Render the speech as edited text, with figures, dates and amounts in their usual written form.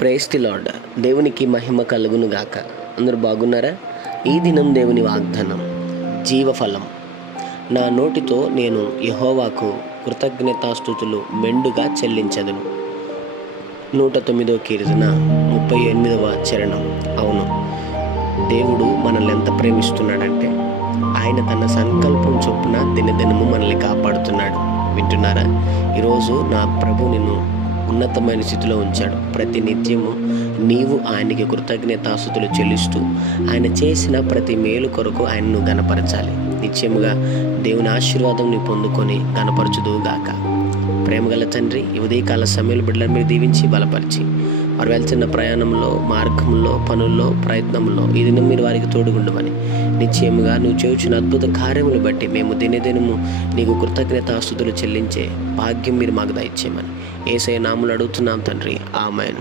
Praise the lord. దేవునికి మహిమ కలుగును గాక. అందరూ బాగున్నారా? ఈ దినం దేవుని వాగ్దానం జీవఫలం. నా నోటితో నేను యెహోవాకు కృతజ్ఞతాస్తుతులు మెండుగా చెల్లించదును. 109వ కీర్తన 38వ చరణం. అవును, దేవుడు మనల్ని ఎంత ప్రేమిస్తున్నాడంటే ఆయన తన సంకల్పం చొప్పున దినదినము మనల్ని కాపాడుతున్నాడు. వింటున్నారా? ఈరోజు నా ప్రభు నిన్ను ఉన్నతమైన స్థితిలో ఉంచాడు. ప్రతి నిత్యము నీవు ఆయనకి కృతజ్ఞతాస్తుతులు చెల్లిస్తూ ఆయన చేసిన ప్రతి మేలు కొరకు ఆయనను గణపరచాలి. నిత్యముగా దేవుని ఆశీర్వాదం నీ పొందుకొని గణపరచుదువుగాక. ప్రేమగల తండ్రి, ఈ ఉదయకాల సమయంలో బిడ్డలను మీరు దీవించి బలపరిచి వారు వెళ్తున్న ప్రయాణంలో, మార్గంలో, పనుల్లో, ప్రయత్నంలో ఈ దినం మీరు వారికి తోడుగుండమని, నిశ్చయముగా నువ్వు చేయుచున్న అద్భుత కార్యములు బట్టి మేము దినదినము నీకు కృతజ్ఞతాస్తుతులు చెల్లించే భాగ్యం మీరు మాకు దయచేయమని యేసయ్య నామములో అడుగుతున్నాం తండ్రి. ఆమేన్.